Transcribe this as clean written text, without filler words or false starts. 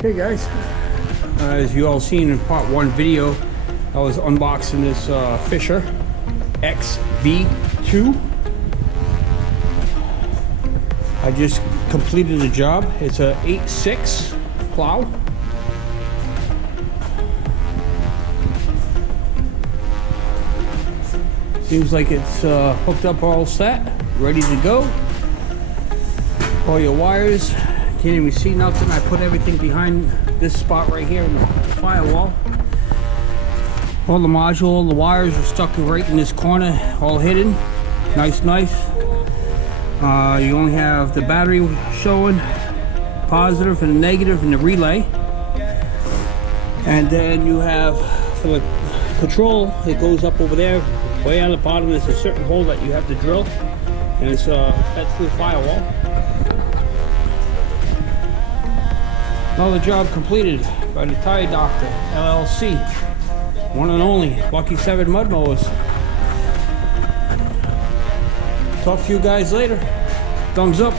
Hey guys, as you all seen in part 1 video, I was unboxing this Fisher XV2. I just completed the job. It's a 8.6 plow. Seems like it's hooked up, all set, ready to go. All your wires. Can't even see nothing. I put everything behind this spot right here in the firewall. All the module, all the wires are stuck right in this corner, all hidden. Nice. You only have the battery showing, positive and negative in the relay. And then you have, for the control, it goes up over there. Way on the bottom, there's a certain hole that you have to drill. And it's fed through the firewall. Another job completed by the Tire Doctor, LLC. One and only, Lucky 7 Mud Mowers. Talk to you guys later. Thumbs up.